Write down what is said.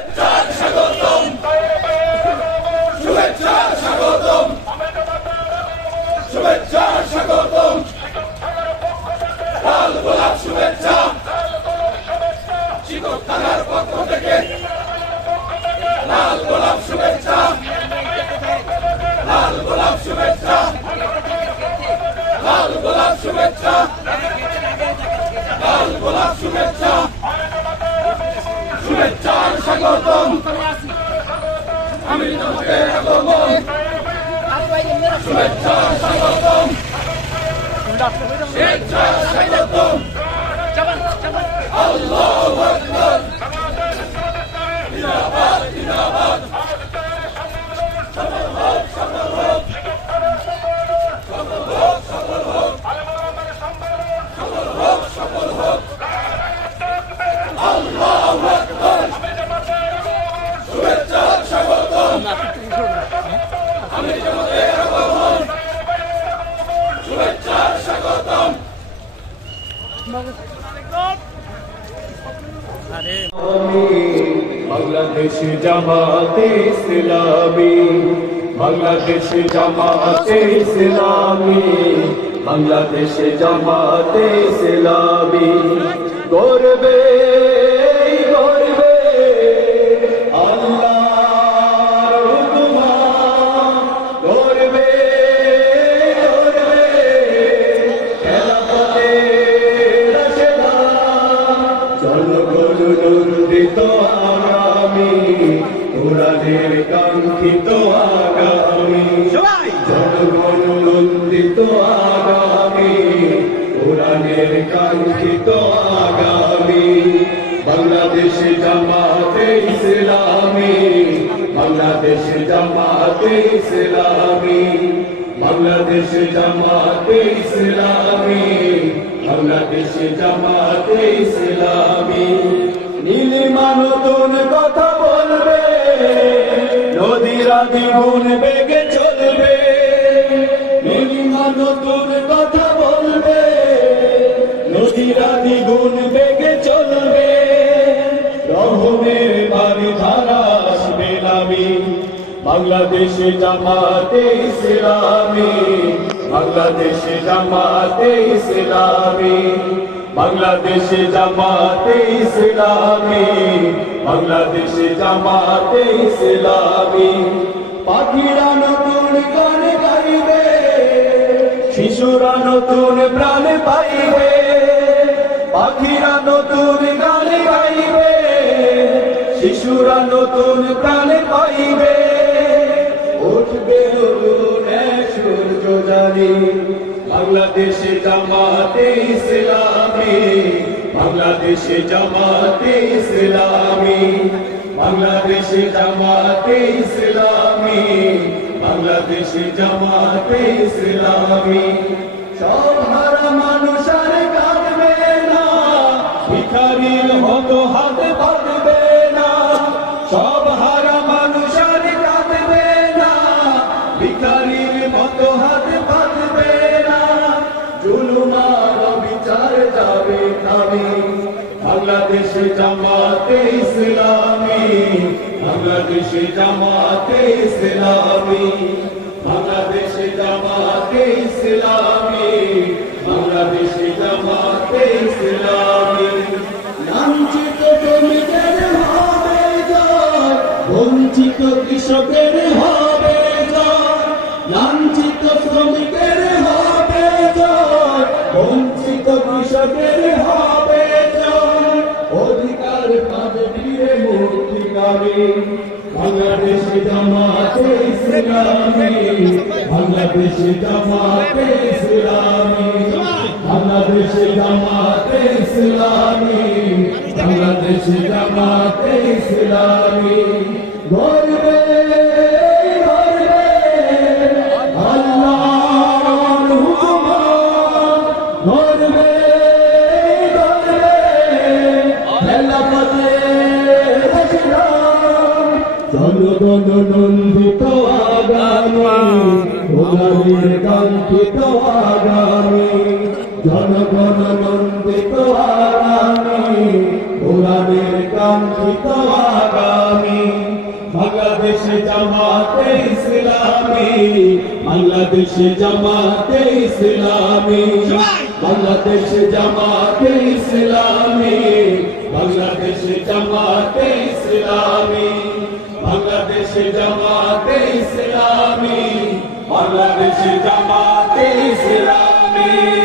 স্বাগতম শুভেচ্ছা স্বাগতম শুভেচ্ছা স্বাগতম লাল গোলাপ শুভেচ্ছা শিকড় থানার পক্ষ থেকে লাল গোলাপ শুভেচ্ছা লাল গোলাপ শুভেচ্ছা লাল গোলাপ শুভেচ্ছা লাল গোলাপ শুভেচ্ছা শুভেচ্ছার স্বাগতম আমি তোমাদের আগমন শুভেচ্ছার স্বাগতম শুভেচ্ছার স্বাগতম আল্লাহু আকবার জিন্দাবাদ জিন্দাবাদ সফল হোক সফল হোক সফল হোক সফল হোক সফল হোক সফল হোক আল্লাহু আকবার শুভেচ্ছার স্বাগতম আমি তোমাদের আগমন শুভেচ্ছার স্বাগতম বাংলাদেশ জামাতে ইসলামী বাংলাদেশ জামাতে ইসলামী বাংলাদেশ জামাতে ইসলামী গর্বে গর্বে আল্লাহর হুকুমা গর্বে গর্বে খেলাফতে রাশেদা জনগণ নন্দিত আগামী কোরআনের কাঙ্ক্ষিত আগামী জনগণ নন্দিত আগামী কোরআনের কাঙ্ক্ষিত আগামী বাংলাদেশ জামাতে ইসলামী বাংলাদেশ জামাতে ইসলামী বাংলাদেশ জামাতে ইসলামী বাংলাদেশ জামাতে ইসলামী নীলিমা নতুন কথা বলবে নদীরা দ্বিগুণ বেগে চলবে নীলিমা নতুন কথা বলবে নদীরা দ্বিগুণ বেগে চলবে রহমের বাড়ি ধারা আসবে নামি বাংলাদেশ জামাতে ইসলামী বাংলাদেশ জামাতে ইসলামী বাংলাদেশ জামাতে ইসলামী বাংলাদেশ জামাতে ইসলামী পাখিরা নতুন গান গাইবে শিশুরা নতুন প্রাণ পাইবে পাখিরা নতুন গান গাইবে শিশুরা নতুন প্রাণ পাইবে উঠবে নতুন সূর্য জানি বাংলাদেশ জামাতে ইসলামী বাংলাদেশ জামাতে ইসলামী বাংলাদেশ জামাতে ইসলামী বাংলাদেশ জামাতে ইসলামী সব হারা মানুষ আর কাঁদবে না ভিখারির মতো হাত বাঁধবে না সব হারা মানুষ আর কাঁদবে না ভিখারির মতো হাত বাঁধবে না জুলুমার বিচার যাবে থামি বাংলাদেশ জামাতে ইসলামী বাংলাদেশ জামাতে ইসলামী বাংলাদেশ জামাতে ইসলামী বাংলাদেশ জামাতে ইসলামী লাঞ্ছিত শ্রমিকের হবে জয় বঞ্চিত কৃষকের হবে জয় লাঞ্ছিত শ্রমিকের হবে জয় বঞ্চিত কৃষকের হবে জয় অধিকার পাবে ফিরে মুক্তিকামী বাংলাদেশ জামাতে ইসলামী বাংলাদেশ জামাতে ইসলামী বাংলাদেশ জামাতে ইসলামী বাংলাদেশ জামাতে ইসলামী গর্বে গর্বে আল্লাহর হুকুমা গর্বে গর্বে খেলাফতে রাশেদা জনগণ নন্দিত আগামী কোরআনের কাঙ্ক্ষিত আগামী জনগণ নন্দিত আগামী কোরআনের কাঙ্ক্ষিত আগামী জামাতে ইসলামী, বাংলাদেশ জামাতে ইসলামী, বাংলাদেশ জামাতে ইসলামী, বাংলাদেশ জামাতে ইসলামী, বাংলাদেশ জামাতে ইসলামী, বাংলাদেশ জামাতে ইসলামী।